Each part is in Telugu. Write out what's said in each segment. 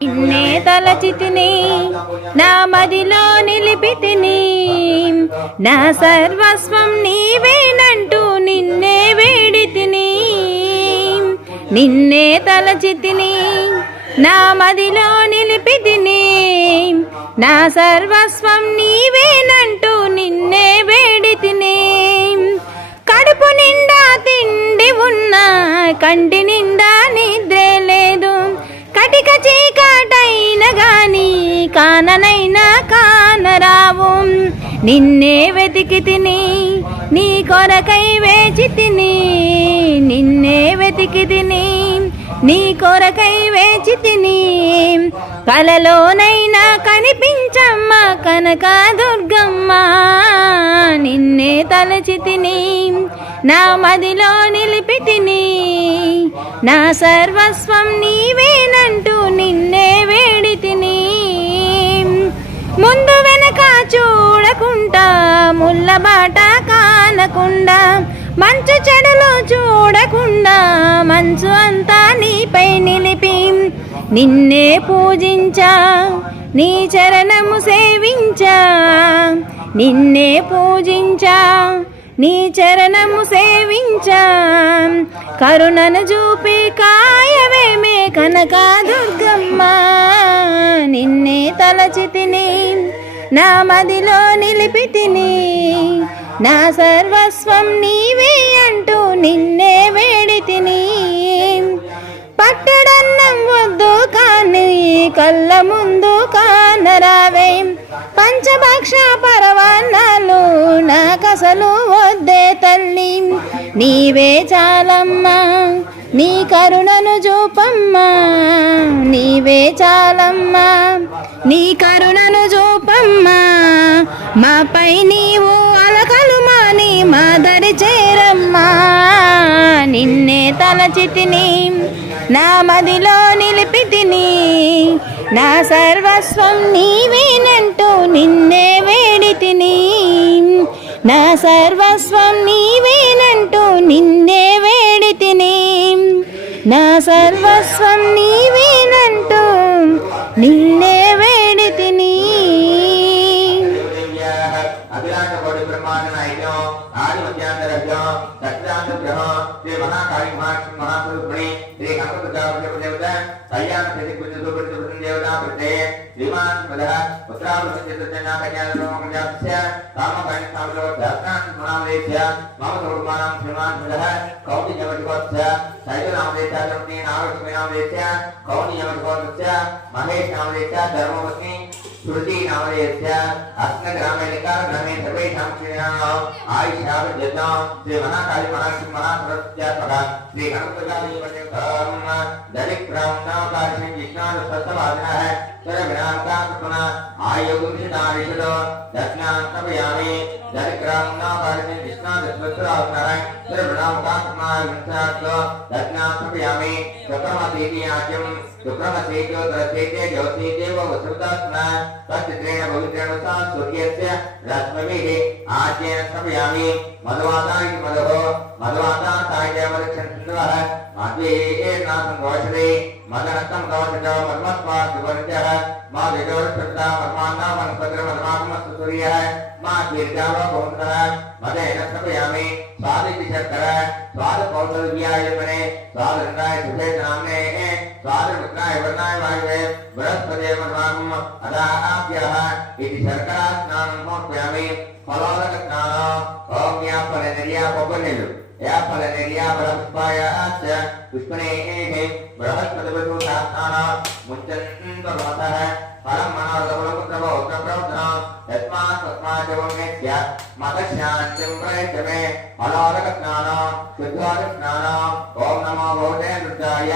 నిన్నే తలచితిని నా మదిలో నిలిపితిని, నా సర్వస్వం నీవేనంటూ నిన్నే వేడితిని. నిన్నే తలచితిని నా మదిలో నిలిపితిని, నా సర్వస్వం నీవేనంటూ నిన్నే వేడితిని. కడుపు నిండా తిండి ఉన్నా కంటి నిండా నిద్రే లేదు, కటిక చీకటైన గాని కాననైనా కానరావు. నిన్నే వెతికి తిని నీ కొరకై వేచి తిని, నిన్నే వెతికి తిని నీ కొరకై వేచి తిని. కలలోనైనా కనిపించమ్మ కనక దుర్గమ్మ, నిన్నే తలచి తిని నా మదిలో నిలిపి తిని, నా సర్వస్వం నీవేనంటూ నిన్నే వేడి తిని. ముందు వెనక చూడకుండా ముళ్ళ బాట కానకుండా, మంచు చెడులు చూడకుండా మంచు అంతా నీపై నిలిపి, నిన్నే పూజించా నీ చరణము సేవించా, నిన్నే పూజించా నీ చరణము సేవించా. కరుణను చూపి కాయవేమే కనక దుర్గమ్మ, నిన్నే తలచి తిని నా మదిలో నిలిపి తిని, నా సర్వస్వం నీవే అంటూ నిన్నే వేడి తిని. పట్టడన్నం వద్దు కానీ కళ్ళ ముందు కానరావే, పంచభక్ష పరవాన్నాలు నాకసలు వద్దే తల్లి. నీవే చాలమ్మా నీ కరుణను చూపమ్మా, నీవే చాలమ్మా నీ కరుణను చూపమ్మా. మాపై నీవు అలకలు మాని మా దరి చేరమ్మా, నిన్నే తలచి తిని నా మదిలో నిలిపి తిని, నా సర్వస్వం నీవేనంటూ నిన్నే వేడి తిని, నా సర్వస్వం నీవేనంటూ నిన్నే వేడి తిని, నా సర్వస్వం నీవేనంటూ నిన్నే వేడి తిని. श्रुति नामधेयस्य अस्मद्ग्रामेलिकाग्रामे सर्वेषां क्षीणानां आयुष्यावृद्धिर्नां श्रीमहाकाली महालक्ष्मी महासरस्वत्यात्मका श्रीगणपतिदेवतां दलिक्रामनामकारिणीं विष्णानुस्वस्तवादिनः सर्वविनाशात्मना आयुर्विदारिषदो दक्षिणान्तपयामि दलिक्रामनामकारिणीं विष्णानुस्वस्तवादिनः सर्वविनाशात्मना दक्षिणान्तपयामि चक्रमतीतियाज्यं शुक्रमसेत्यो द्रसेत्य ज्योतिदेव वसुदात्मना तत्त्रेण पवित्रेण सा सूर्यस्य रश्मिभिः आज्येन स्थापयामि मधुवाताय मधुः मधुवाताय मधुक्षन्तवः माध्वेर्नाथं घोषते मदनक्तं घोषतो मर्मस्वाद्वर्जः मा विदोर्षता मर्मान्ना मनस्पत्रमर्मात्मस्तु सूर्यः मा दीर्घाव भवन्तः मदेन स्थापयामि स्वादिशर्कर स्वादकौसल्याय मने स्वादरणाय सुभेदनाम्ने स्वादमित्राय वर्णाय वायुवे बृहस्पते मर्माणम् अदाभ्यः इति शर्करास्नानं समर्पयामि फलोदकस्नानम् ॐ याफलनेर्या पपनेलु याफलनेर्या बृहस्पयाश्च पुष्पनेः बृहस्पतिवसुधास्नानं मुञ्चन्तर्वतः फलं मनोरथफलपुत्रभौत्रप्रवृद्धनं यस्मात् तस्मात् वमेस्य मतशान्तिं प्रयच्छ मे फलोदकस्नानं शुद्धोदकस्नानं ॐ नमो भगवते रुद्राय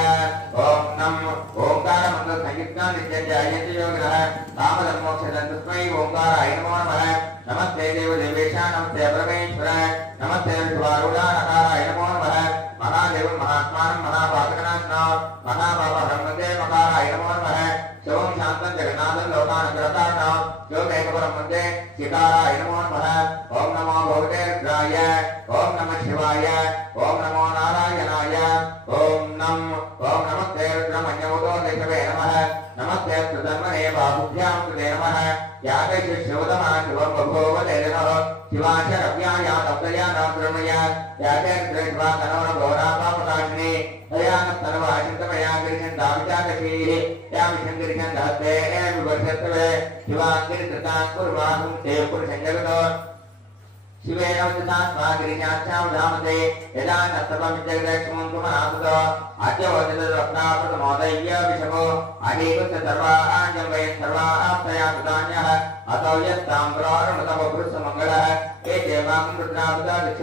ॐ नमो ओंकारमन्त्रसंयुक्तं नित्यञ्जयन्ति योगिनः कामधर्मोक्षदं तस्मै ओंकाराय नमो नमः नमस्ते देवदेवेशा नमस्ते परमेश्वराय नमस्ते विश्वारूढानकाराय नमो नमः महादेवं महात्मानं महापातकनाथं महापापहरमन्दे मकाराय नमो नमः शिवं शान्तं जगन्नाथं लोकानुग्रहकारणं योगैकपरं वन्दे शिकाराय नमो नमः ॐ नमो भगवते रुद्राय ॐ नमः शिवाय ॐ नमो नारायणाय ॐ नमस्ते रुद्रमन्यवतो देशवे नमः नमः बाहुभ्यां कृते नमः यागशिवदमा शिवं बभूव तेजनः शिवाशरव्याया तप्तया न ब्रह्मया यागेन्द्रेष्वा तनोन भोरापापदाशिनी दयानस्तनवाशितमया गिरिशन्दाविचाकशीः यामिशङ्गिरिशन्दहस्ते विवर्षत्वे शिवाङ्गिरिकृतान् कुर्वाहुं ते पुरुषं जगतो शिवेन उदितात्मा गिरिशाख्यां धामते यदा नस्तपमित्यग्रक्षमं कुमनापुतो अद्यवदितरत्नाप्रतमोदय्य विषमो अनेकुस्य सर्वाञ्जं वयं सर्वा आप्तया कृतान्यः अतो यस्ताम्बरोरुणतमपुरुषमङ्गलः एते मां रुद्रापुता दिक्ष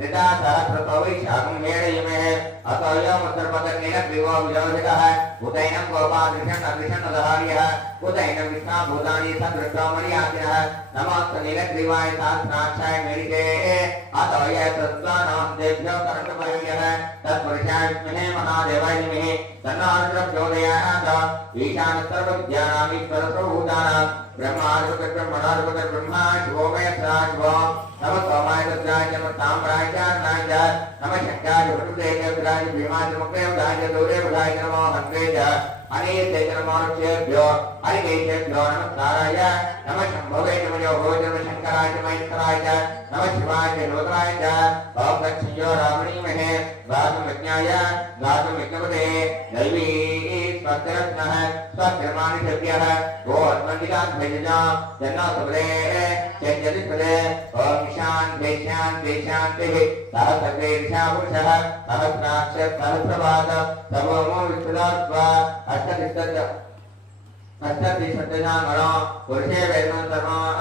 निता सहस्रतो वैशाखं मेडयिमे अतो यमुत्तरपतन्नेन ग्रीवो विलोहितः उदैनं गोपादृशन् अदृशन्नदहार्यः उदैनं विष्णाभूतानि सदृष्टोमर्यादिनः नमोऽस्तु नीलग्रीवाय सहस्राक्षाय मेरिके अतो यस्त्वानां देभ्यो कर्णपयः तत्पुरुषाय विद्महे महादेवाय धीमहि तन्नो रुद्रः प्रचोदयात् ईशानसर्वविद्यानामीश्वरसर्वभूतानां ब्रह्मा शिवो मे शिवो नमः सोमाय रुद्राय नमः ताम्राय चारणाय च नमः शक्राय वरुणदेवराय भीमाय मुक्तेवराय दूरेवराय नमो हन्ते च अनेते च नमो ऋषेभ्यो अनिकेभ्यो नमस्काराय नमः शम्भवे नमः योगो नमः शङ्कराय च महेश्वराय च नमः शिवाय च रुद्राय च ओम दक्षिणो रामणीमहे गातुमज्ञाय गातुमिज्ञपते दैवी स्वस्तिरत्नः स्वस्तिर्माणि सत्यः गोत्मन्दिकान्भेजः जन्नो सुभदे चञ्चलिस्पदे ओम शान्ति शान्ति शान्तिः सहस्रशीर्षः पुरुषः सहस्राक्ष सहस्रपाद सर्वमो विश्वदात्वा अष्टतिशतजामनो पुरुषे वेदनं सर्वः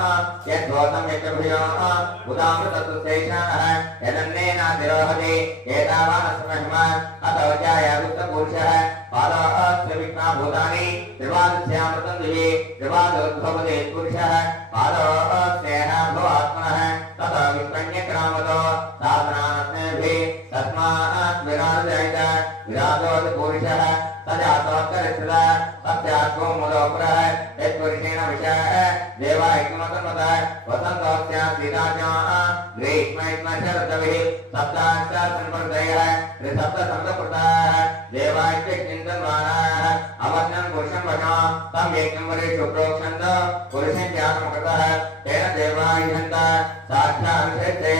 यद्भूतं यज्ञभूयो उदामृतत्वशेषाणः यदन्नेनातिरोहति एतावानस्महिमान् अतो जायागुप्तपुरुषः पादोऽस्य विष्णाभूतानि त्रिपादस्यामृतं दिवि त्रिपादोद्भवते पुरुषः पादोऽस्येह भवात्मनः ततो विष्पण्यक्रामतो साधनानस्मेभिः तस्मात् विराजयत विराजोऽति पुरुषः तजातोत्तरस्थितः तस्यात्मो मूलोपरः यत्पुरुषेण विषयः देवायज्ञमतमतः वसन्तोऽस्यासीदाज्ञः ग्रीष्मैष्मशरदविः सप्ताश्चासन्प्रदयः त्रिसप्तसप्तप्रतः देवायज्ञचिन्तन्वानाः अवज्ञं पुरुषं वशो तं यज्ञं वरेषु प्रोक्षन्त पुरुषं ज्ञातमकृतः तेन देवायुषन्त साक्षानुषेते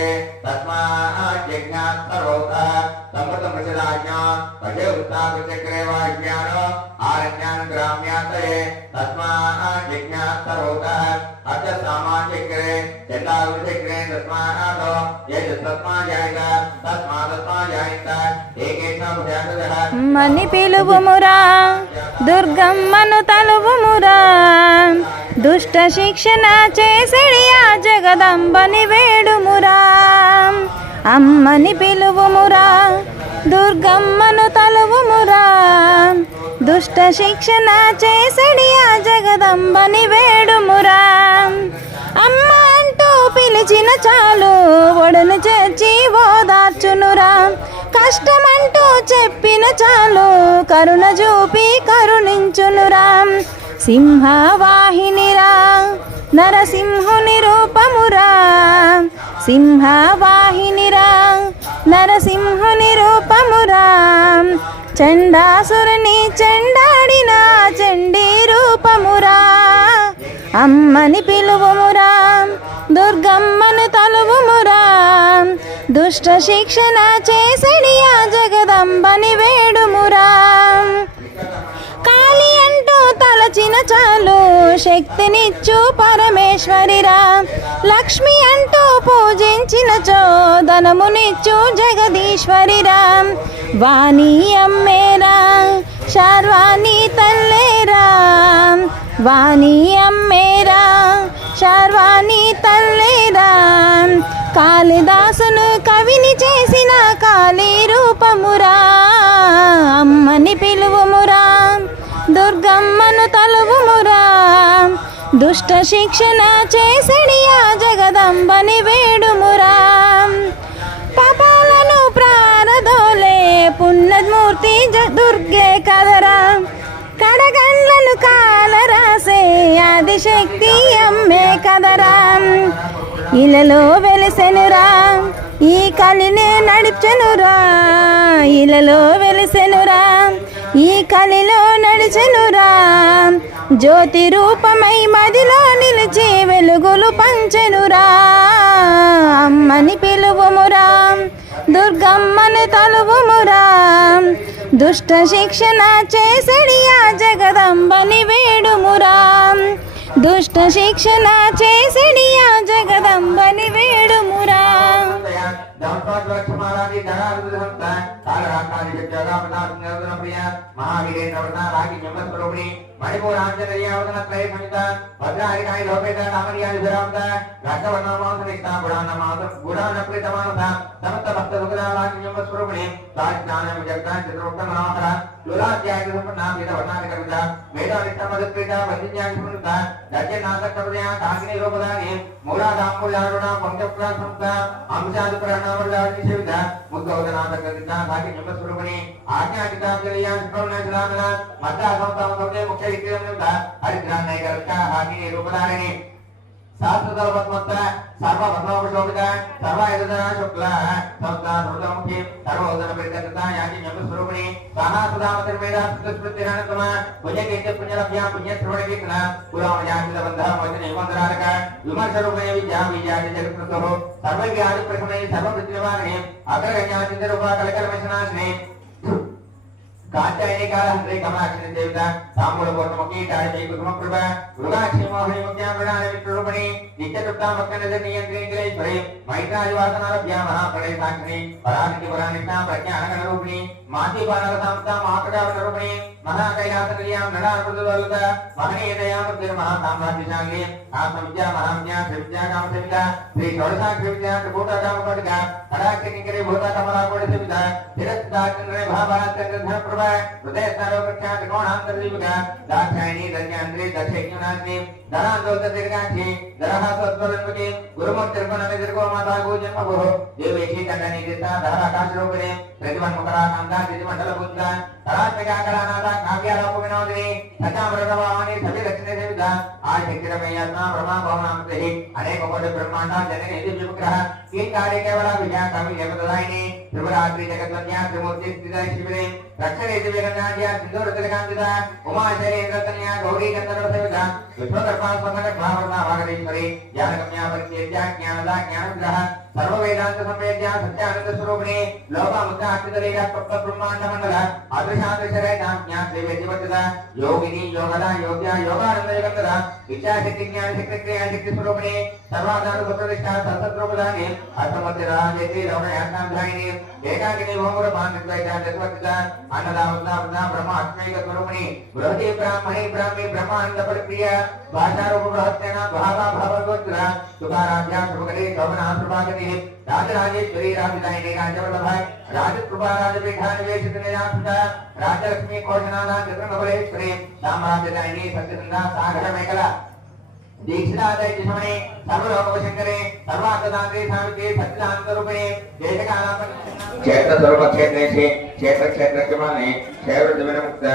तस्मात् यज्ञात् सर्वोक्तः सम्प्रतमृषदाज्ञा पशे उत्तापचक्रे वाज्ञानो आरज्ञान ग्राम्यातये तस्मात् यज्ञात् सर्वोक्तः अथ सामान्यचक्रे चण्डालुचक्रे तस्मात् यज्ञस्तस्मात् जायत एकेषां भयातः మని పిలువుమురా దుర్గమ్మను తలువుమురా దుష్ట శిక్షణ చేసిడి ఆ జగదంబని వేడుమురా అమ్మని పిలువుమురా దుర్గమ్మను తలువుమురా దుష్ట శిక్షణ చేసిడి ఆ జగదంబని వేడుమురా అమ్మ అంటూ పిలిచిన చాలు ఒడను చేర్చి ఓదార్చునురా కష్టమంటూ చెప్పిన చాలు కరుణ చూపి కరుణించునురా సింహవాహినిరా నరసింహుని రూపమురా సింహవాహినిరా నరసింహుని రూపమురా చండాసురుని చెండాడిన చండీ రూపమురా అమ్మని పిలువుమురా దుర్గమ్మను తలువుమురా దుష్ట శిక్షణ చేసిడి ఆ జగదంబని వేడుమురా కాళీ అంటూ తలచిన చాలు శక్తినిచ్చు పరమేశ్వరిరా లక్ష్మి అంటూ పూజించిన చో ధనమునిచ్చు జగదీశ్వరిరా వాణి అమ్మేరా శార్వాణి తల్లేరా వాణి అమ్మేరా శార్వాణి తల్లేరా కాళిదాసును కవిని చేసిన కాళీ రూపమురా అమ్మని పిలువుమురా దుర్గమ్మను తలువుమురా దుష్ట శిక్షణ చేసిడి ఆ జగదంబని వేడుమురా పాపాలను ప్రారదోలే పుణ్యమూర్తి దుర్గే కదరా కడగండ్లను కాలరాసే ఆదిశక్తి అమ్మే కదరా ఇలలో వెలిసెనురా ఈ కలినే నడిచెనురా ఇలలో వెలిసెనురా ఈ కలిలో నడిచెనురా జ్యోతి రూపమై మదిలో నిలిచి వెలుగులు పంచెనురా అమ్మని పిలువుమురా దుర్గమ్మని తలువుమురా దుష్ట శిక్షణ చేసడియా జగదంబని వేడుమురా దుష్ట శిక్షణ చేసడియా జగదంబని వేడుమురా మణిపూరాంజనేయావదన త్రయ సమిత భద్రారికాయ లోపేత నామర్యాది విరామత రక్తవర్ణమాసనిష్ట గుడాన ప్రీతమానత సమస్త భక్త సుఖదాలాజ్ఞమ స్వరూపిణి రాజ్ఞానం జగదాన్ చిత్రోక్త మనోహర లులాధ్యాయ సంపన్న వేద వర్ణాది కవిత వేదానిష్ట మధుప్రీత వందిన్యాయ స్మృత దర్జనాథ కవితయ కాకిని రూపదాని మూలాదాంబుల్యారుణ పంచప్రా సంస్థ అంశాది ప్రణామర్యాది సేవిత ముద్గౌదనాథ కవిత కాకిన్యమ స్వరూపిణి ఆజ్ఞాచితాంజలియా శుక్రవణాచలామల మద్దా సంస్థామసౌదే ముఖ్య హరిద్రాన్నైకరక్ష హాకిని రూపదారిణి శాస్త్రదళపద్మత్త సర్వభద్మోపశోభిత సర్వాయుధన శుక్ల సంస్థ సృతముఖి సర్వోదన పరికృత యాకి జ్ఞానస్వరూపిణి సాహాసుదామతిర్మేధాస్మృతిరాణతమ పుణ్యకీర్తి పుణ్యలభ్యాం పుణ్యశ్రవణకీర్తన పురామయాచిత బంధ మోచన యువంతరారక విమర్శరూపే విద్యా విద్యాది జగత్ప్రసభో సర్వవ్యాధి ప్రశమై సర్వవృత్తినివారిణి అగ్రగణ్యాచింత రూపా కలకలమశనాశిని కాంచాయని కాళహంత్రి కమలాక్షి దేవత తాంబూల పూర్ణముఖి తాడిపై కుసుమప్రభ మృగాక్షి మోహిని ముఖ్యామృడాన విష్ణురూపిణి నిత్యతృప్తామక్కనజ నియంత్రణీశ్వరి మైత్రాదివాసనాలభ్యా మహాప్రణయ సాక్షిణి పరానికి పరానిష్ట ప్రజ్ఞానగణ రూపిణి మాతీపానల సంస్థ మహాప్రజాపన రూపిణి మహాకైలాసక్రియాం నడామృదువల్లుత మహనీయదయామృతిర్ మహాసామ్రాజ్యశాలి ఆత్మవిద్యా మహావిద్యా శ్రీవిద్యా కామసవిత శ్రీ షోడశాక్షి విద్యా త్రిభూత కామపటిక హరాక్షినికరి భూత కమలాకోటి సవిత స్థిరస్థాచంద్రే భాభాచంద్ర ప్రభ హృదయ స్థారోపక్ష త్రికోణాంతర్దీపిక దాక్షాయణి ధన్యాంద్రి దక్షయజ్ఞనాశిని ధనాందోత దీర్ఘాక్షి ధరహాసోత్వరంబకి గురుమూర్తిర్గుణని దీర్ఘో మాతాగో జన్మభో దేవేశి దండని దిత ధరాకాశరూపిణి ప్రతిమన్ముఖరాకాంత దితిమండల బుద్ధ కళాత్మికా కళానాథ కావ్యాలోక వినోదిని సచామృతభావాని సవిలక్షణ సేవిత ఆశక్తిరమేయాత్మ బ్రహ్మ భవనామృతి అనేక కోటి బ్రహ్మాండ జనని దివ్య విగ్రహ కీకారి కేవల విజయ కవి జగదాయిని త్రిపురాత్రి జగద్వన్యా త్రిమూర్తి స్థిత శిబిరే రక్షణే దివ్యగణాధ్య సింధూర తిలకాంతిత ఉమా శైలేంద్రతన్యా గౌరీ గంధర్వ సేవిత విశ్వకర్మా స్వర్ణగర్భావర్ణ భాగదేశ్వరి జ్ఞానగమ్యా పరిచేత్య జ్ఞానద జ్ఞాన విగ్రహ సర్వవేదాంత సంవేద్య సత్యానంద స్వరూపిణి లోకముద్ద అక్షితలేఖ తప్త బ్రహ్మాండ మండల అదృశాదృశరే జ్ఞాన దేవేదివర్తిత యోగిని యోగద యోగ్య యోగానంద యుగంధర విద్యాశక్తి జ్ఞాన శక్తి క్రియా శక్తి స్వరూపిణి సర్వాధార సుప్రతిష్ఠ సత్సద్రూపదాని అర్థమధ్య రాజేతి రమణయాత్నాధ్యాయిని ఏకాకిని భౌముర పాండిత్వైతాంతవర్తిత అన్నదామృత బ్రహ్మ అత్మైక స్వరూపిణి బృహతి బ్రాహ్మణి బ్రాహ్మి బ్రహ్మానంద పరిప్రియ భాషారూప బృహత్యన భావా భావగోత్ర సుఖారాధ్య శుభకరి శోభనా ప్రభాగతి రాజరాజేశ్వరి రాజదాయిని రాజవల్లభాయ్ రాజకృపా రాజపీఠానివేశిత నిరాశ్రిత రాజలక్ష్మి కోశనాథ చంద్రమబలేశ్వరి సామ్రాజ్యదాయిని సత్యనంద సాగర మేఖల దీక్షితాదైత్యమణి సర్వలోకవశంకరే సర్వార్థదాంత్రే సావిత్రి సత్యదాంతరూపిణి క్షేత్ర స్వరూప క్షేత్రేషి క్షేత్ర క్షేత్రక్షమాని క్షేత్ర విముక్త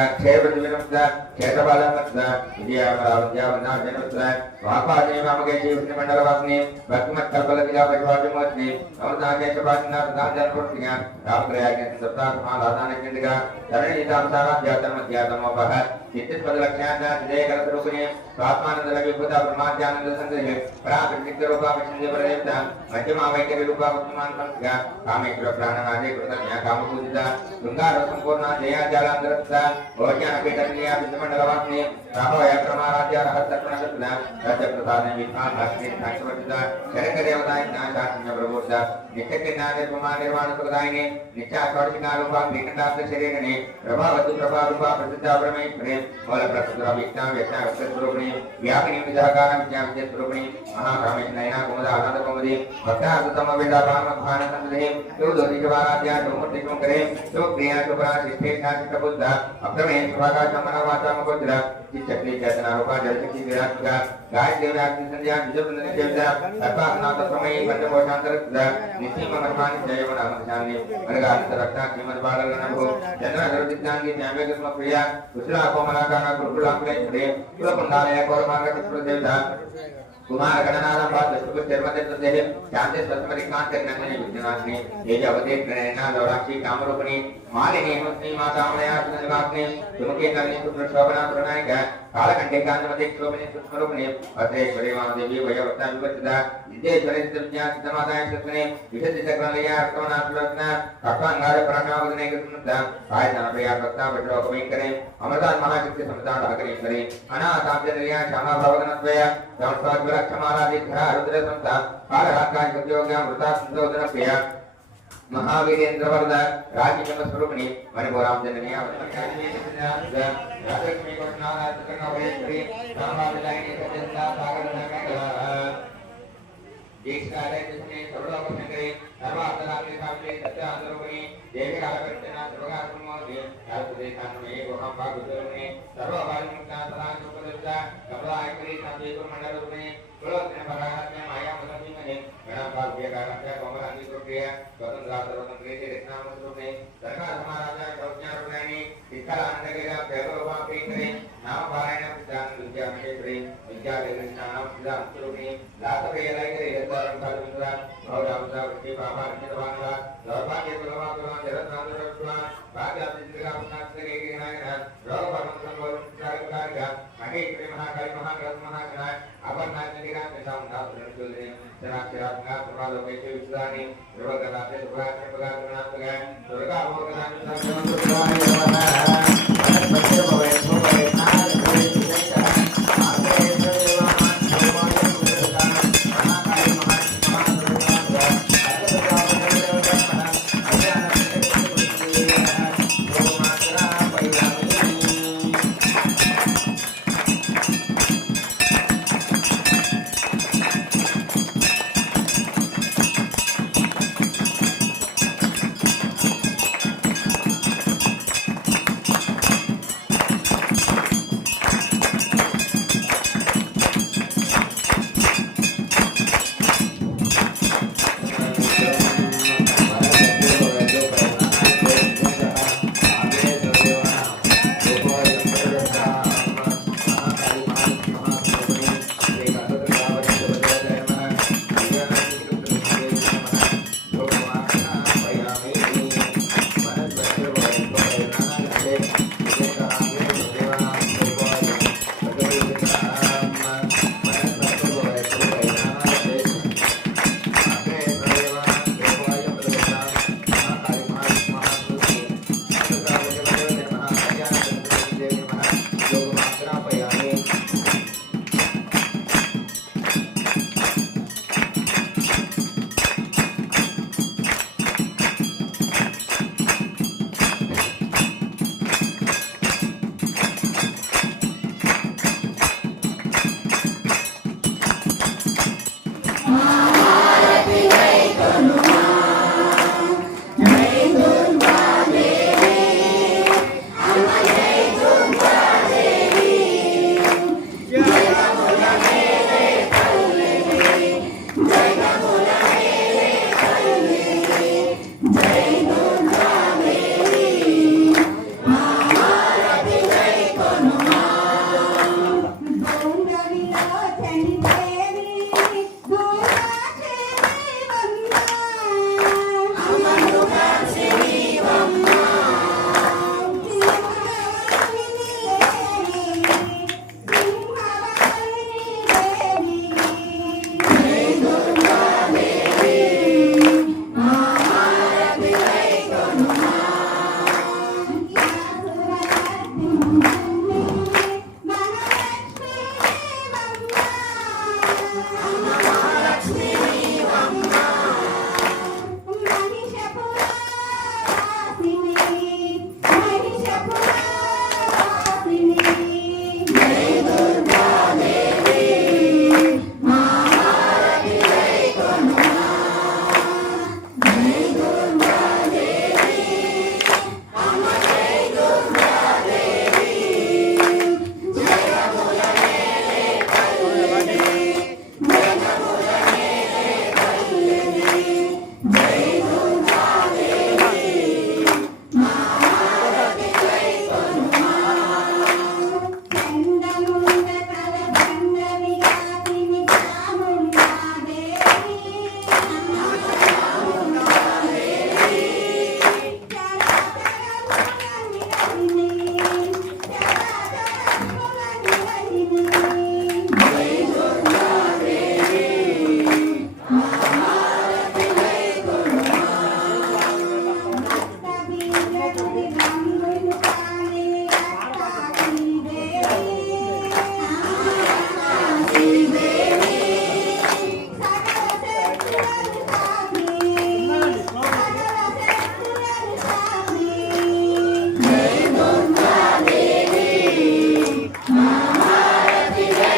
క్షేత్రపాలముక్త విద్యావరావిద్యావన్నాజనముక్త వాపాజని వామకేశి విష్ణుమండలవాసిని భక్తిమత్ కల్పలతిగా పశువాభిమోచిని నవతాకేశపాటినాథాంజనపూర్తిగా రామగ్రయాజ్ఞ సప్తాసమాధానచండిగా ధరణీతాంసారాధ్యాతమధ్యాతమోపహ చిత్తిస్పదలక్ష్యాన్న విజయకరస్వరూపిణి స్వాత్మానందల విభూత బ్రహ్మాధ్యానంద సంగ్రహి పరాకృతిక రూపా విష్ణుదేవదేవత మధ్యమావైకర్య రూపా వర్తమాన సంస్థగా కామేశ్వర ప్రాణనాథే కృతజ్ఞ కామపూజిత శృంగార సంపూర్ణ జయాజాలాంతరస్థ ఓజ్ఞానపీఠన్యా విష్ణుమండలవాసిని రాహవయాక్రమారాధ్య రహస్యప్రణగతుల రజప్రసాద విష్ణాభాష్ని సాక్షవర్తిత శరంగదేవతాయ శాస్త్ర ప్రబోధ నిత్యకిన్నాదిర్మా నిర్మాణ సుఖదాయిని నిత్యాషోడశికారూపా శ్రీకంఠాస్త శరీరిణి ప్రభావతు ప్రభారూపా ప్రసిద్ధ బ్రహ్మేశ్వరి మూల ప్రస్తుత విష్ణా వ్యక్తస్వరూపిణి వ్యాపిని విధాకార విద్యా విద్యస్వరూపిణి మహాకామేశ్వరైన కుముద ఆనంద కుముది భక్తార్థతమ వేద భానుమధ్వాన సందధే యోదోదివారాధ్య మూర్తి శంకరే సుప్రియ సుప్రా శిష్టే శాస్త్ర బుద్ధ అప్రమే సుభాకాశమన వాచా ముకుద్ర చిచ్చక్లి చేతన రూపా జలశక్తి విరాట్క గాయత్రి వ్యాప్తి సంధ్యా నిజబృందని దేవత సర్వాత్నాథ ప్రమేయ పంచకోశాంతరస్థ నిశ్చీమ మర్మాని జయమన అమృతాన్ని మరగానంత రక్త శ్రీమద్ బాలగణభో చంద్ర గరుదిజ్ఞాన్ని న్యామేకస్మ ప్రియ కుశలా కోమలాకాన గురుకులాంకులేశ్వరి కులకుండాలయ కౌరమార్గ దేవత కుమార గణనాథం భాస్వస్తు చర్మదే శాంతి స్వస్మరికాంత జ్ఞాని విజ్ఞాని తేజ అవతే ప్రణయన లౌలాక్షి కామరూపిణి मालिनी मुस्लिम मातामया सुनवाग्ने तुमके नरनी पुत्र शोभना प्रणयक कालकंठे कांतमते शोभने सुस्मरूपने अत्रेश्वरी महादेवी वयवत्ता विवर्तिता विद्येश्वरी विद्यासिद्ध माताय सुस्मने विशुद्धि चक्रलया रक्तमनाथरत्न कपांगार पराकावदने कृष्णता आयतन प्रिया भक्ता वज्रोपमेकरे अमृतान महाशक्ति समता ढाकरेश्वरी अनाथाब्जनरिया क्षमा भवगनत्वया संस्कृतक्षमाराधिधरा रुद्र समता कालराकाय उद्योग्या मृता संतोदन प्रिया महावीरेंद्र वरद राजकीय स्वरूपिणी मणिपुराम जननी राजलक्ष्मी कृष्णाराज कर्णवेश्वरी रामाविलायनी सज्जनता सागर नगरा देशकालय जिसने सर्वलोकशंकरी सर्वार्थरात्रि सावित्री सत्यान्तरूपिणी देवी कालकर्तना सर्वगात्मोदि सर्वदेशान्मये गोहं भागुतरूपिणी सर्वभागमुक्ता सदा सुखदुष्टा कमलायकरी शान्तिकुर्मण्डलरूपिणी कुलोत्तम परागत्य माया मुदतिमने गणपाभ्यकारस्य कोमलांगी सुप्रिय स्वतंत्र सर्वतंत्री कृष्णामस्रूपिणी सरकार महाराजा गौज्ञारूपिणी विकलानंदगिरा प्रेमरूपा प्रीकरे नाम पारायण पितान विद्यामहेश्वरी विद्यादेवी कृष्णानाम सुरूपिणी लातप्रियलायकरी यद्वारं कालमिन्द्रा भौरावता वृत्ति पापा निधवानवा दौर्भाग्य कुलवा कुलवान जरत्नादुरत्वा भाग्यादित्रिका पुण्यस्त्रे गिनायना रोगपरमंत्रं वरुणकारका महेश्वरी महाकाली महाग्रह महागणाय अपर्णाचलिका पिताम नाथुरचुल्रे जनाक्षरात्मका प्रभालोकेशु विश्वानि ध्रुवगलाते सुभाषे भगात्मनात्मका दुर्गा भोगनाथ सर्वमंगलाय नमः अनंतस्य भवे भवे नाथ भवे सुजैता आगे देवानां भगवान सुरता महाकाली महागणाय జై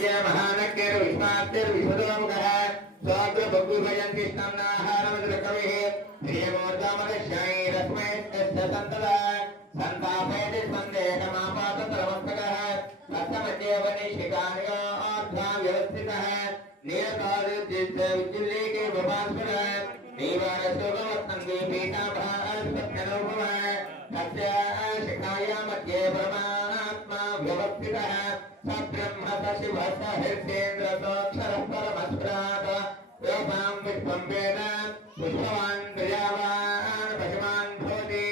महाज्ञ महानक्यर विश्वास्तिर विश्वदोमुखः स्वाग्र बभूभयं कृष्णं नाहारमद्रकविः प्रियमूर्धामदश्यायि रश्मै तन्तदा संतापयति स्पन्देहमापाततरमस्तकः तत्समध्येवनिशिकार्यो आर्ध्वा व्यवस्थितः नियतादिद्विज्जुल्लेके भवास्पदः नीवारसोगवत्सन्ति पीठाभास्पत्यनोभवः तस्य शिखाया मध्ये परमात्मा व्यवस्थितः स ब्रह्म स शिवः स हृद्येन्द्र सोऽक्षरः परमस्पृहात् योपां विश्वं वेद पुष्पवान् प्रजावान् पशुमान् भवति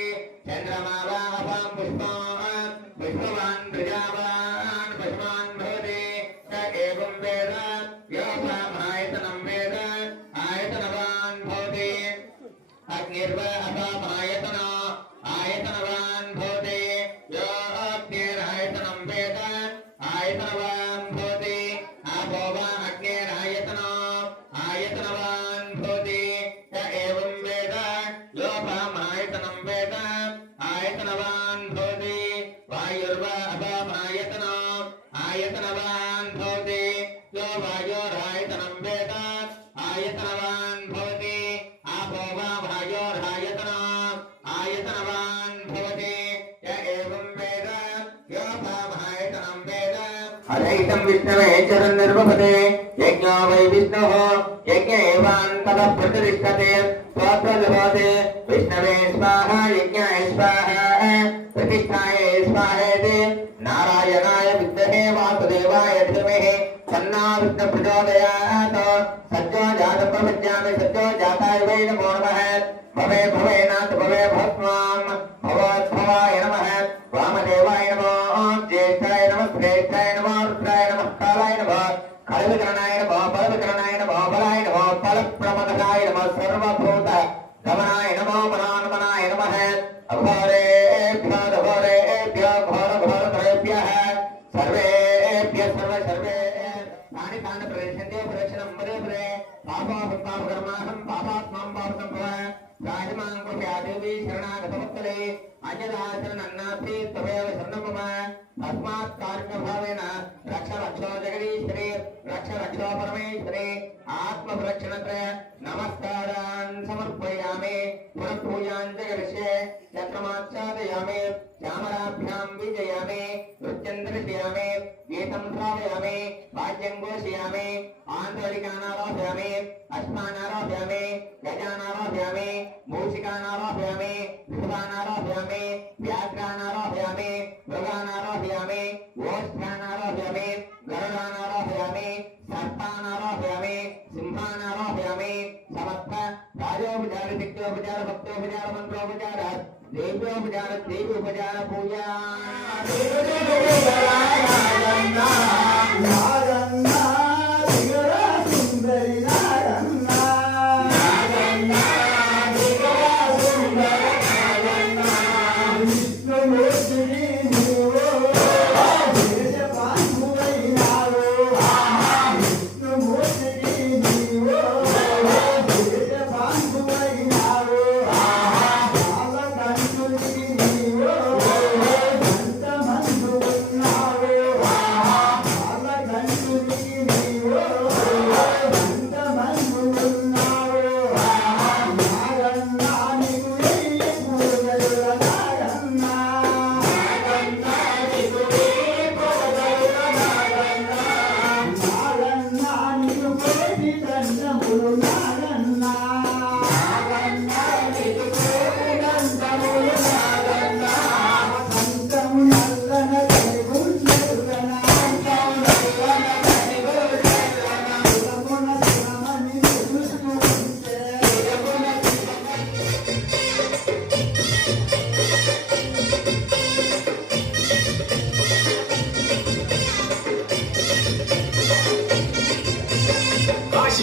चन्द्रमा वा अपां पुष्पान् पुष्पवान् प्रजावान् पशुमान् भवति स एवं वेद योपामायतनं वेद आयतनवान् भवति अग्निर्व अपामायतना आयतनवान् भवति यो अग्निरायतनं वेद आयतनवान् भवति आपो वा अग्निरायतना आयतनवान् भवति स एवं वेद योपामायतनं वेद आयतनवान् भवति वायुर्वा अपामायतना आयतनवान् भवति यो वायोरायतनं वेद आयतनवान् भवति आपो वा वायोरायतना आयतनवान् भवति य एवं वेद योपामायतनं वेद अधैतं विष्णवे चरन्निर्वपते यज्ञो वै विष्णुः यज्ञ एवान्ततः प्रतिष्ठते स्वप्रलभते विष्णवे स्वाहा यज्ञाय स्वाहा प्रतिष्ठाय स्वाहेति नारायणाय विद्महे वासुदेवाय धीमहि तन्नो विष्णुः प्रचोदयात् सज्जो जातं प्रपद्यामि सज्जो जाताय वै नमो नमः भवे भवेनाथ भवे भस्मां भवद्भवाय नमः वामदेवाय नमो ज्येष्ठाय नमः श्रेष्ठाय नमः रुद्राय नमः कालाय नमः कलविकरणाय नमः बलविकरणाय नमः बलाय नमः फलप्रमदाय नमः सर्वभूत गमनाय नमो मनान्मनाय नमः अघोरेभ्यो घोरघोरत्रयेभ्यः सर्वेभ्यः सर्वे तानि तानि प्रदर्शन्ते प्रदक्षिणं पदे पदे पापापकर्माहं पापात्मां पापसम्भवः राजमां कुर्यादेवी शरणागतवत्सले अन्यदाचरणन्नास्ति तवेव शरणं मम तस्मात् कारुण्यभावेन रक्ष रक्षो जगदीश्वरे रक्ष रक्षो परमेश्वरे आत्मप्रदक्षिणत्र नमस्कारान् समर्पयामि पुनः पूजां जगरिष्ये चक्रमाच्छादयामि चामराभ्यां विजयामि नृत्यं दर्शयामि गीतं श्रावयामि वाद्यं घोषयामि आन्तरिकानारोहयामि अश्मानारोहयामि गजानारोहयामि मूषिकानारोहयामि विषवानारोहयामि व्याघ्रानारोहयामि मृगानारोहयामि ओष्ठानारोहयामि गरुडानारोहयामि सर्पानारोहयामि सिंहानारोहयामि समस्त राजोपचार दिक्योपचार भक्तोपचार मंत्रोपचार देव्योपचार देव्योपचार पूजा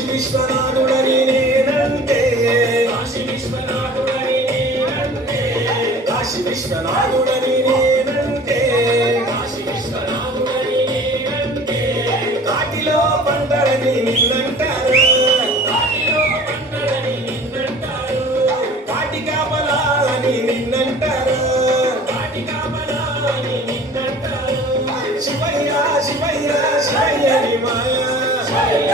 విశ్వనాథుడని నేనంటే కాశీ విశ్వనాథుడని నేనంటే కాశీ విశ్వనాథుడని నేనంటే కాశీ విశ్వనాథుడని నేనంటే కాటిలో పంటడని నిన్నంటారు కాటిలో పంటడని నిన్నంటారు కాటి కాపలా అని నిన్నంటారు కాటి కాపలా అని నిన్నంటారు శివయ్య శివయ్య శివయ్య హరయ్య